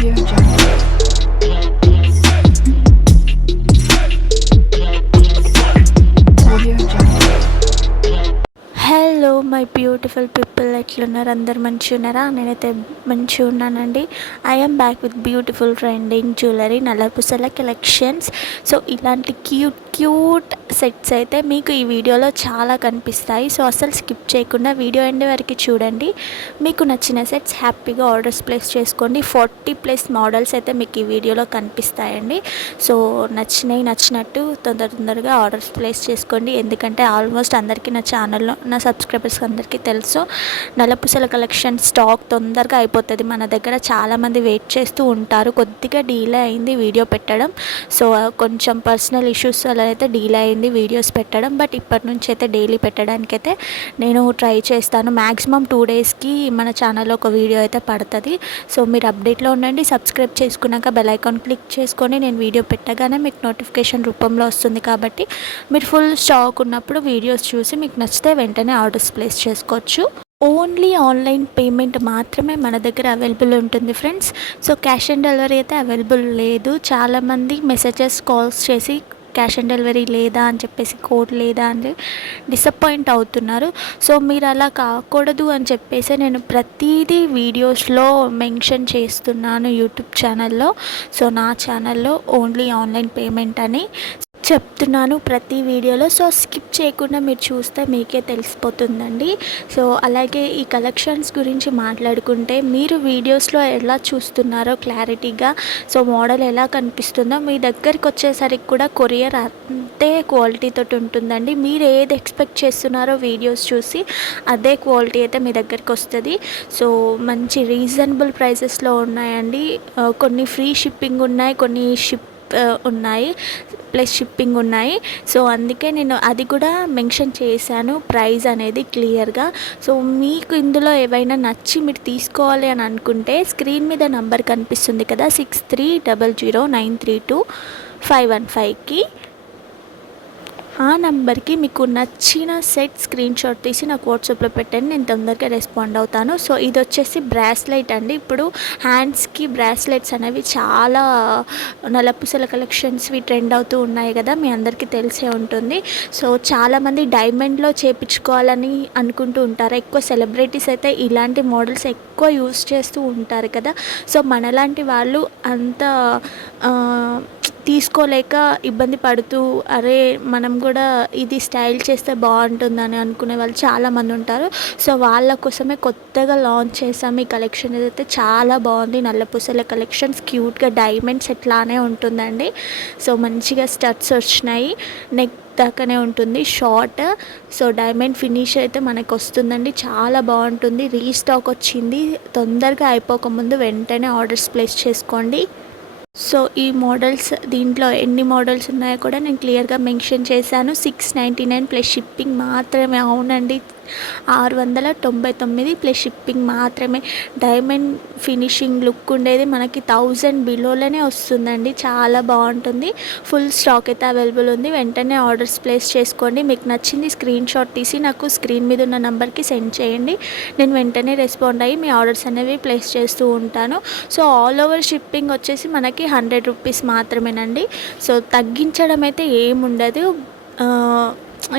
Audio Jungle. Audio Jungle. Hello my beautiful people, ఎట్లున్నారు? అందరు మంచిగా ఉన్నారా? నేనైతే మంచిగా ఉన్నానండి. I'm back with beautiful trending jewellery నల్లపూసల కలెక్షన్స్. సో ఇలాంటి క్యూట్ సెట్స్ అయితే మీకు ఈ వీడియోలో చాలా కనిపిస్తాయి. సో అసలు స్కిప్ చేయకుండా వీడియో ఎండ్ వరకు చూడండి. మీకు నచ్చిన సెట్స్ హ్యాపీగా ఆర్డర్స్ ప్లేస్ చేసుకోండి. 40+ మోడల్స్ అయితే మీకు ఈ వీడియోలో కనిపిస్తాయండి. సో నచ్చినట్టు తొందరగా ఆర్డర్స్ ప్లేస్ చేసుకోండి. ఎందుకంటే ఆల్మోస్ట్ అందరికీ నా ఛానల్లో నా సబ్స్క్రైబర్స్ అందరికీ తెలుసు, నల్లపూసల కలెక్షన్ స్టాక్ తొందరగా అయిపోతుంది మన దగ్గర. చాలామంది వెయిట్ చేస్తూ ఉంటారు. కొద్దిగా డీలే అయింది వీడియో పెట్టడం. సో కొంచెం పర్సనల్ ఇష్యూస్ వల్ల అయితే డీలే అయింది వీడియోస్ పెట్టడం. బట్ ఇప్పటి నుంచి అయితే డైలీ పెట్టడానికైతే నేను ట్రై చేస్తాను. మ్యాక్సిమం 2 డేస్కి మన ఛానల్లో ఒక వీడియో అయితే పడుతుంది. సో మీరు అప్డేట్లో ఉండండి. సబ్స్క్రైబ్ చేసుకున్నాక బెల్ ఐకాన్ క్లిక్ చేసుకొని నేను వీడియో పెట్టగానే మీకు నోటిఫికేషన్ రూపంలో వస్తుంది. కాబట్టి మీరు ఫుల్ స్టాక్ ఉన్నప్పుడు వీడియోస్ చూసి మీకు నచ్చితే వెంటనే ఆర్డర్స్ ప్లేస్ చేసుకోవచ్చు. ఓన్లీ ఆన్లైన్ పేమెంట్ మాత్రమే మన దగ్గర అవైలబుల్ ఉంటుంది friends. So cash on delivery అయితే అవైలబుల్ లేదు. చాలామంది మెసేజెస్ కాల్స్ చేసి క్యాష్ ఆన్ డెలివరీ లేదా అని చెప్పేసి, కోడ్ లేదా అని డిసప్పాయింట్ అవుతున్నారు. సో మీరు అలా కాకూడదు అని చెప్పేసి నేను ప్రతిదీ వీడియోస్లో మెన్షన్ చేస్తున్నాను యూట్యూబ్ ఛానల్లో. సో నా ఛానల్లో ఓన్లీ ఆన్లైన్ పేమెంట్ అని చెప్తున్నాను ప్రతి వీడియోలో. సో స్కిప్ చేయకుండా మీరు చూస్తే మీకే తెలిసిపోతుందండి. సో అలాగే ఈ కలెక్షన్స్ గురించి మాట్లాడుకుంటే, మీరు వీడియోస్లో ఎలా చూస్తున్నారో క్లారిటీగా, సో మోడల్ ఎలా కనిపిస్తుందో మీ దగ్గరికి వచ్చేసరికి కూడా కొరియర్ అంతే క్వాలిటీతో ఉంటుందండి. మీరు ఏది ఎక్స్పెక్ట్ చేస్తున్నారో వీడియోస్ చూసి అదే క్వాలిటీ అయితే మీ దగ్గరికి వస్తుంది. సో మంచి రీజనబుల్ ప్రైసెస్లో ఉన్నాయండి. కొన్ని ఫ్రీ షిప్పింగ్ ఉన్నాయి, కొన్ని ఉన్నాయి ప్లస్ షిప్పింగ్ ఉన్నాయి. సో అందుకే నేను అది కూడా మెన్షన్ చేశాను, ప్రైస్ అనేది క్లియర్గా. సో మీకు ఇందులో ఏవైనా నచ్చి మీరు తీసుకోవాలి అని అనుకుంటే స్క్రీన్ మీద నంబర్ కనిపిస్తుంది కదా, 6300932515కి, ఆ నెంబర్కి మీకు నచ్చిన సెట్ స్క్రీన్ షాట్ తీసి నాకు వాట్సాప్లో పెట్టండి. నేను తొందరగా రెస్పాండ్ అవుతాను. సో ఇది వచ్చేసి బ్రాస్లెట్ అండి. ఇప్పుడు హ్యాండ్స్కి బ్రాస్లెట్స్ అనేవి చాలా నల్లపూసల కలెక్షన్స్వి ట్రెండ్ అవుతూ ఉన్నాయి కదా, మీ అందరికీ తెలిసే ఉంటుంది. సో చాలామంది డైమండ్లో చేయించుకోవాలని అనుకుంటూ ఉంటారు. ఎక్కువ సెలబ్రిటీస్ అయితే ఇలాంటి మోడల్స్ ఎక్కువ యూస్ చేస్తూ ఉంటారు కదా. సో మనలాంటి వాళ్ళు అంత తీసుకోలేక ఇబ్బంది పడుతూ, అరే మనం కూడా ఇది స్టైల్ చేస్తే బాగుంటుందని అనుకునే వాళ్ళు చాలామంది ఉంటారు. సో వాళ్ళ కోసమే కొత్తగా లాంచ్ చేసాము ఈ కలెక్షన్. అయితే చాలా బాగుంది. నల్లపూసల కలెక్షన్స్ క్యూట్గా డైమండ్స్ ఎట్లానే ఉంటుందండి. సో మంచిగా స్టడ్స్ వచ్చినాయి, నెక్ దాకానే ఉంటుంది షార్ట్. సో డైమండ్ ఫినిష్ అయితే మనకు వస్తుందండి, చాలా బాగుంటుంది. రీస్టాక్ వచ్చింది, తొందరగా అయిపోకముందు వెంటనే ఆర్డర్స్ ప్లేస్ చేసుకోండి. సో ఈ మోడల్స్, దీంట్లో ఎన్ని మోడల్స్ ఉన్నాయో కూడా నేను క్లియర్గా మెన్షన్ చేశాను. 699 ప్లస్ షిప్పింగ్ మాత్రమే. అవునండి, 699 ప్లస్ షిప్పింగ్ మాత్రమే. డైమండ్ ఫినిషింగ్ లుక్ ఉండేది మనకి 1000 బిలోలోనే వస్తుందండి, చాలా బాగుంటుంది. ఫుల్ స్టాక్ అయితే అవైలబుల్ ఉంది. వెంటనే ఆర్డర్స్ ప్లేస్ చేసుకోండి. మీకు నచ్చింది స్క్రీన్ షాట్ తీసి నాకు స్క్రీన్ మీద ఉన్న నెంబర్కి సెండ్ చేయండి. నేను వెంటనే రెస్పాండ్ అయ్యి మీ ఆర్డర్స్ అనేవి ప్లేస్ చేస్తూ ఉంటాను. సో ఆల్ ఓవర్ షిప్పింగ్ వచ్చేసి మనకి 100 రూపీస్ మాత్రమేనండి. సో తగ్గించడం అయితే ఏముండదు.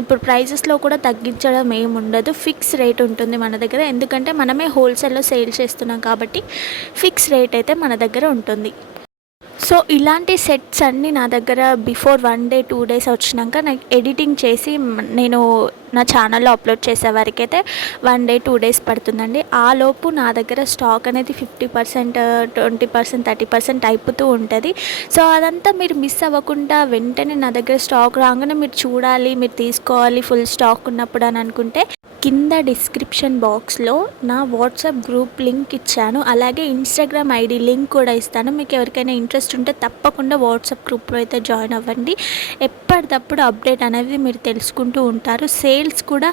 ఇప్పుడు ప్రైజెస్లో కూడా తగ్గించడం ఏముండదు. ఫిక్స్ రేట్ ఉంటుంది మన దగ్గర. ఎందుకంటే మనమే హోల్సేల్లో సేల్ చేస్తున్నాం కాబట్టి ఫిక్స్ రేట్ అయితే మన దగ్గర ఉంటుంది. సో ఇలాంటి సెట్స్ అన్నీ నా దగ్గర బిఫోర్ 1 డే 2 డేస్ వచ్చినాక నాకు ఎడిటింగ్ చేసి నేను నా ఛానల్లో అప్లోడ్ చేసే వరకు అయితే 1 డే 2 డేస్ పడుతుందండి. ఆ లోపు నా దగ్గర స్టాక్ అనేది 50%, 20%, 30% అయిపోతూ ఉంటుంది. సో అదంతా మీరు మిస్ అవ్వకుండా వెంటనే నా దగ్గర స్టాక్ రాగానే మీరు చూడాలి, మీరు తీసుకోవాలి ఫుల్ స్టాక్ ఉన్నప్పుడు అని అనుకుంటే కింద డిస్క్రిప్షన్ బాక్స్లో నా వాట్సాప్ గ్రూప్ లింక్ ఇచ్చాను. అలాగే ఇన్స్టాగ్రామ్ ఐడి లింక్ కూడా ఇస్తాను. మీకు ఎవరికైనా ఇంట్రెస్ట్ ఉంటే తప్పకుండా వాట్సాప్ గ్రూప్లో అయితే జాయిన్ అవ్వండి. ఎప్పటికప్పుడు అప్డేట్ అనేది మీరు తెలుసుకుంటూ ఉంటారు. సేల్స్ కూడా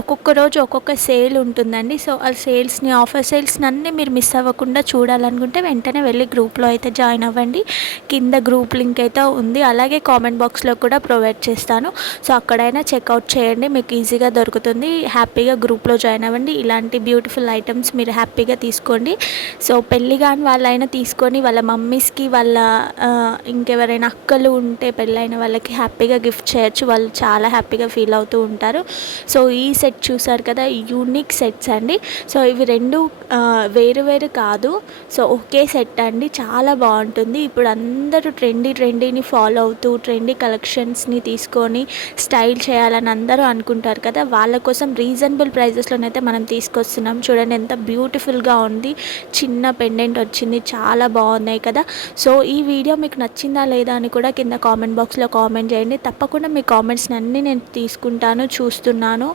ఒక్కొక్క రోజు ఒక్కొక్క సేల్ ఉంటుందండి. సో ఆ సేల్స్ని, ఆఫర్ సేల్స్ని అన్నీ మీరు మిస్ అవ్వకుండా చూడాలనుకుంటే వెంటనే వెళ్ళి గ్రూప్లో అయితే జాయిన్ అవ్వండి. కింద గ్రూప్ లింక్ అయితే ఉంది, అలాగే కామెంట్ బాక్స్లో కూడా ప్రొవైడ్ చేస్తాను. సో అక్కడైనా చెక్అవుట్ చేయండి, మీకు ఈజీగా దొరుకుతుంది. హ్యాపీగా గ్రూప్లో జాయిన్ అవ్వండి. ఇలాంటి బ్యూటిఫుల్ ఐటమ్స్ మీరు హ్యాపీగా తీసుకోండి. సో పెళ్ళి కాని వాళ్ళైనా తీసుకొని వాళ్ళ మమ్మీస్కి, వాళ్ళ ఇంకెవరైనా అక్కలు ఉంటే పెళ్ళైన వాళ్ళకి హ్యాపీగా గిఫ్ట్ చేయొచ్చు. వాళ్ళు చాలా హ్యాపీగా ఫీల్ అవుతూ ఉంటారు. సో ఈ సెట్ చూసారు కదా, యూనిక్ సెట్స్ అండి. సో ఇవి రెండు వేరు వేరు కాదు, సో ఒకే సెట్ అండి. చాలా బాగుంటుంది. ఇప్పుడు అందరూ ట్రెండీని ఫాలో అవుతూ ట్రెండీ కలెక్షన్స్ని తీసుకొని స్టైల్ చేయాలని అందరూ అనుకుంటారు కదా, వాళ్ళ కోసం రీజనబుల్ ప్రైజెస్లోనైతే మనం తీసుకొస్తున్నాం. చూడండి ఎంత బ్యూటిఫుల్గా ఉంది. చిన్న పెండెంట్ వచ్చింది, చాలా బాగున్నాయి కదా. సో ఈ వీడియో మీకు నచ్చిందా లేదా అని కూడా కింద కామెంట్ బాక్స్లో కామెంట్ చేయండి. తప్పకుండా మీ కామెంట్స్ని అన్నీ నేను తీసుకుంటాను, చూస్తున్నాను.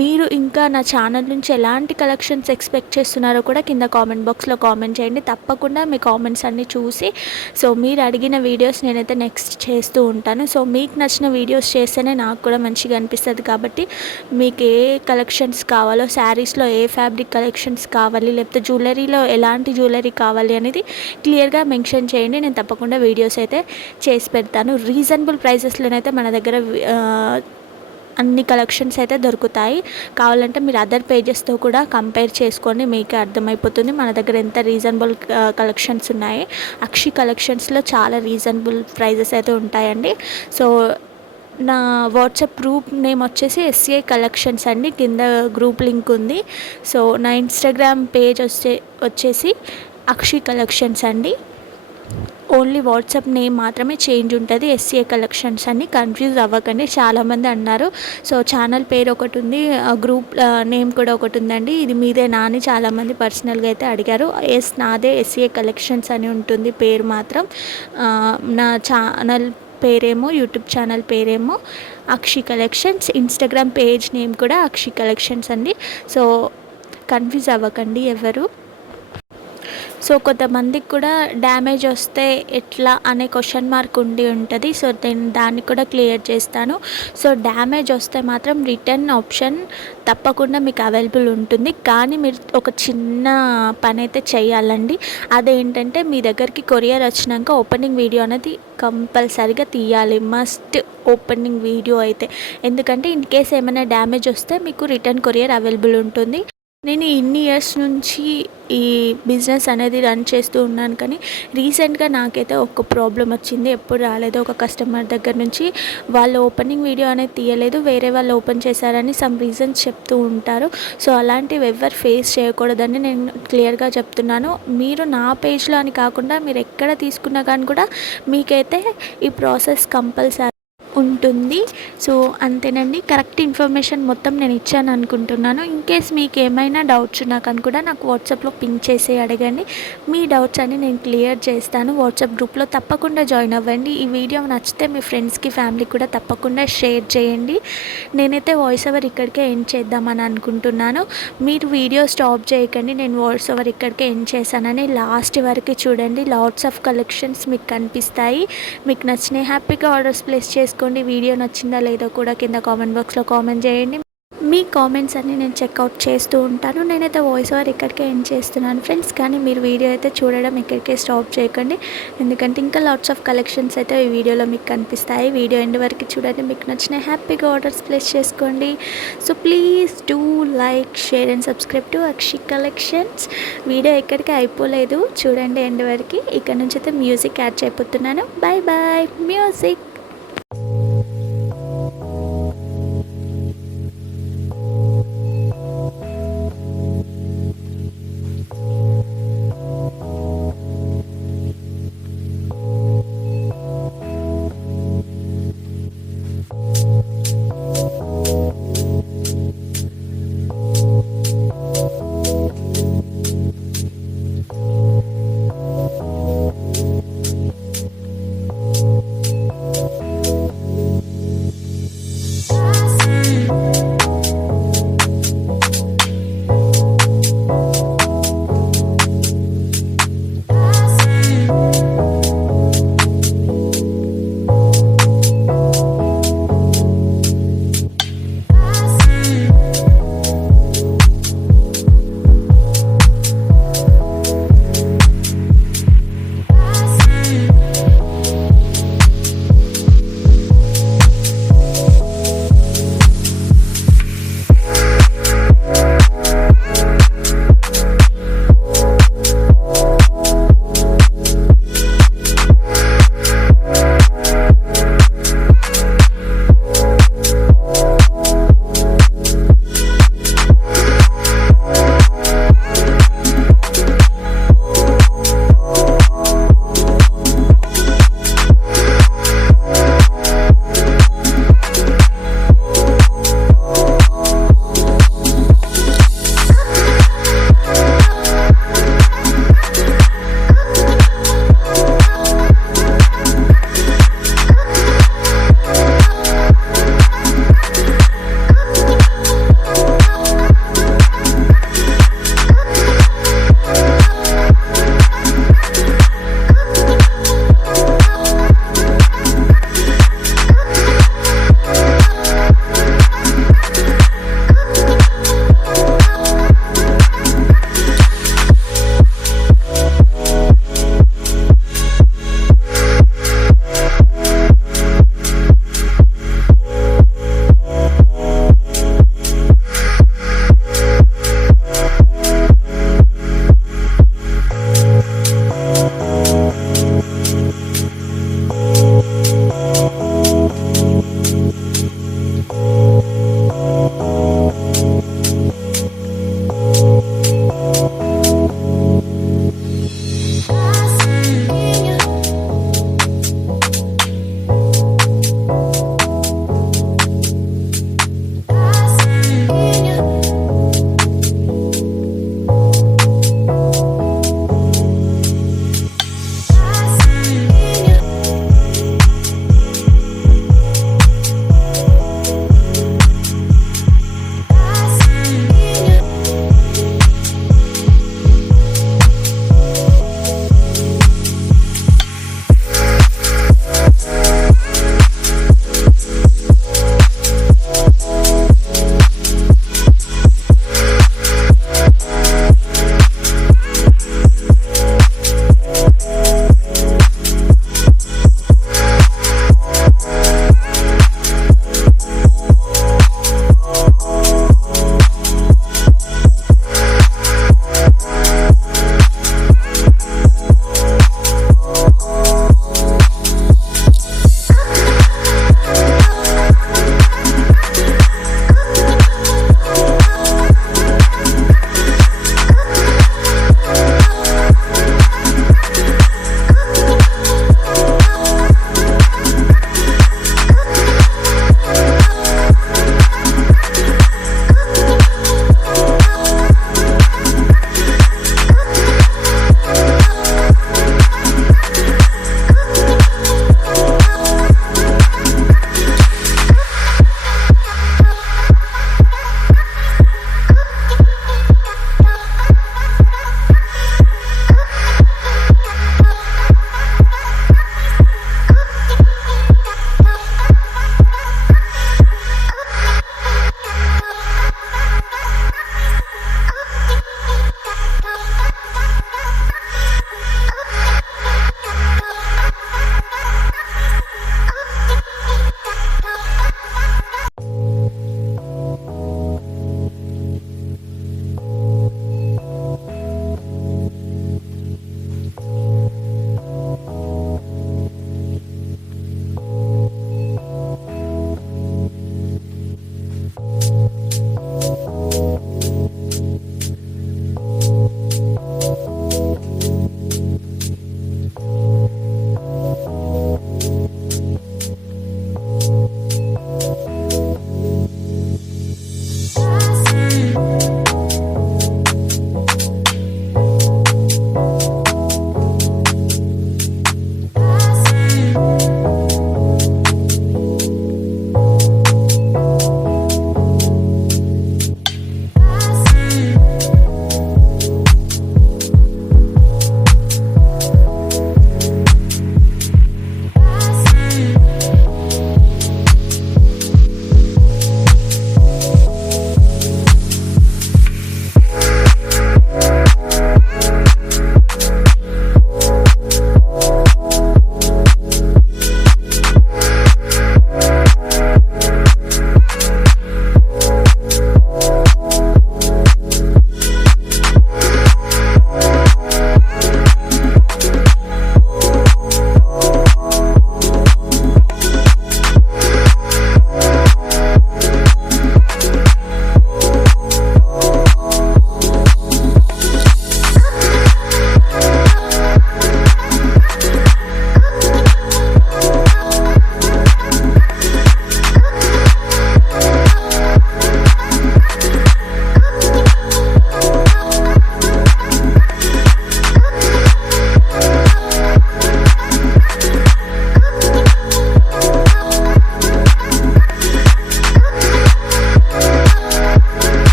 మీరు ఇంకా నా ఛానల్ నుంచి ఎలాంటి కలెక్షన్స్ ఎక్స్పెక్ట్ చేస్తున్నారో కూడా కింద కామెంట్ బాక్స్లో కామెంట్ చేయండి. తప్పకుండా మీ కామెంట్స్ అన్నీ చూసి సో మీరు అడిగిన వీడియోస్ నేనైతే నెక్స్ట్ చేస్తూ ఉంటాను. సో మీకు నచ్చిన వీడియోస్ చేస్తేనే నాకు కూడా మంచిగా అనిపిస్తుంది. కాబట్టి మీకు ఏ కలెక్షన్స్ కావాలో, శారీస్లో ఏ ఫ్యాబ్రిక్ కలెక్షన్స్ కావాలి, లేకపోతే జ్యువెలరీలో ఎలాంటి జ్యువెలరీ కావాలి అనేది క్లియర్గా మెన్షన్ చేయండి. నేను తప్పకుండా వీడియోస్ అయితే చేసి పెడతాను. రీజనబుల్ ప్రైసెస్లోనైతే మన దగ్గర అన్ని కలెక్షన్స్ అయితే దొరుకుతాయి. కావాలంటే మీరు అదర్ పేజెస్తో కూడా కంపేర్ చేసుకొని మీకే అర్థమైపోతుంది మన దగ్గర ఎంత రీజనబుల్ కలెక్షన్స్ ఉన్నాయి. అక్షి కలెక్షన్స్లో చాలా రీజనబుల్ ప్రైజెస్ అయితే ఉంటాయండి. సో నా వాట్సాప్ గ్రూప్ నేమ్ వచ్చేసి ఎస్సీఐ కలెక్షన్స్ అండి, కింద గ్రూప్ లింక్ ఉంది. సో నా ఇన్స్టాగ్రామ్ పేజ్ వచ్చేసి అక్షి కలెక్షన్స్ అండి. ఓన్లీ వాట్సాప్ నేమ్ మాత్రమే చేంజ్ ఉంటుంది, ఎస్సీఏ కలెక్షన్స్ అని. కన్ఫ్యూజ్ అవ్వకండి, చాలామంది అన్నారు. సో ఛానల్ పేరు ఒకటి ఉంది, గ్రూప్ నేమ్ కూడా ఒకటి ఉందండి, ఇది మీదేనా అని చాలామంది పర్సనల్గా అయితే అడిగారు. ఎస్, నాదే ఎస్సీఏ కలెక్షన్స్ అని ఉంటుంది పేరు మాత్రం. నా ఛానల్ పేరేమో, యూట్యూబ్ ఛానల్ పేరేమో అక్షి కలెక్షన్స్, ఇన్స్టాగ్రామ్ పేజ్ నేమ్ కూడా అక్షి కలెక్షన్స్ అండి. సో కన్ఫ్యూజ్ అవ్వకండి ఎవరు. సో కొంతమందికి కూడా డ్యామేజ్ వస్తే ఎట్లా అనే క్వశ్చన్ మార్క్ ఉండి ఉంటుంది. సో నేను దాన్ని కూడా క్లియర్ చేస్తాను. సో డ్యామేజ్ వస్తే మాత్రం రిటర్న్ ఆప్షన్ తప్పకుండా మీకు అవైలబుల్ ఉంటుంది. కానీ మీరు ఒక చిన్న పని అయితే చేయాలండి. అదేంటంటే మీ దగ్గరికి కొరియర్ వచ్చినాక ఓపెనింగ్ వీడియో అనేది కంపల్సరీగా తీయాలి, మస్ట్ ఓపెనింగ్ వీడియో అయితే. ఎందుకంటే ఇన్ కేస్ ఏమైనా డ్యామేజ్ వస్తే మీకు రిటర్న్ కొరియర్ అవైలబుల్ ఉంటుంది. నేను ఇన్ని ఇయర్స్ నుంచి ఈ బిజినెస్ అనేది రన్ చేస్తూ ఉన్నాను, కానీ రీసెంట్గా నాకైతే ఒక ప్రాబ్లం వచ్చింది. ఎప్పుడు రాలేదు. ఒక కస్టమర్ దగ్గర నుంచి వాళ్ళు ఓపెనింగ్ వీడియో అనేది తీయలేదు, వేరే వాళ్ళు ఓపెన్ చేశారని సమ్ రీజన్స్ చెప్తూ ఉంటారు. సో అలాంటివి ఎవరు ఫేస్ చేయకూడదని నేను క్లియర్గా చెప్తున్నాను. మీరు నా పేజ్లో అని కాకుండా మీరు ఎక్కడ తీసుకున్నా కానీ కూడా మీకైతే ఈ ప్రాసెస్ కంపల్సరీ ఉంటుంది. సో అంతేనండి, కరెక్ట్ ఇన్ఫర్మేషన్ మొత్తం నేను ఇచ్చాను అనుకుంటున్నాను. ఇన్ కేస్ మీకు ఏమైనా డౌట్స్ ఉన్నా కానీ కూడా నాకు వాట్సాప్లో పింక్ చేసి అడగండి. మీ డౌట్స్ అన్ని నేను క్లియర్ చేస్తాను. వాట్సాప్ గ్రూప్లో తప్పకుండా జాయిన్ అవ్వండి. ఈ వీడియో నచ్చితే మీ ఫ్రెండ్స్కి, ఫ్యామిలీకి కూడా తప్పకుండా షేర్ చేయండి. నేనైతే వాయిస్ ఓవర్ ఇక్కడికే ఎండ్ చేద్దామని అనుకుంటున్నాను. మీరు వీడియో స్టాప్ చేయకండి, నేను వాయిస్ ఓవర్ ఇక్కడికే ఎండ్ చేశానని లాస్ట్ వరకు చూడండి. లాట్స్ ఆఫ్ కలెక్షన్స్ మీకు కనిపిస్తాయి. మీకు నచ్చిన హ్యాపీగా ఆర్డర్స్ ప్లేస్ చేసుకోండి. వీడియో నచ్చిందా లేదో కూడా కింద కామెంట్ బాక్స్లో కామెంట్ చేయండి. మీ కామెంట్స్ అన్నీ నేను చెక్అవుట్ చేస్తూ ఉంటాను. నేనైతే వాయిస్ ఓవర్ ఇక్కడికే ఎండ్ చేస్తున్నాను ఫ్రెండ్స్. కానీ మీరు వీడియో అయితే చూడడం ఇక్కడికే స్టాప్ చేయకండి, ఎందుకంటే ఇంకా లాట్స్ ఆఫ్ కలెక్షన్స్ అయితే ఈ వీడియోలో మీకు కనిపిస్తాయి. వీడియో ఎండ్ వరకు చూడండి. మీకు నచ్చిన హ్యాపీగా ఆర్డర్స్ ప్లేస్ చేసుకోండి. So please do like, share and subscribe to Akshi collections. Video ఎక్కడికి అయిపోలేదు, చూడండి ఎండ్ వరకు. ఇక్కడ నుంచి అయితే మ్యూజిక్ యాడ్ చేయబోతున్నాను. Bye bye music.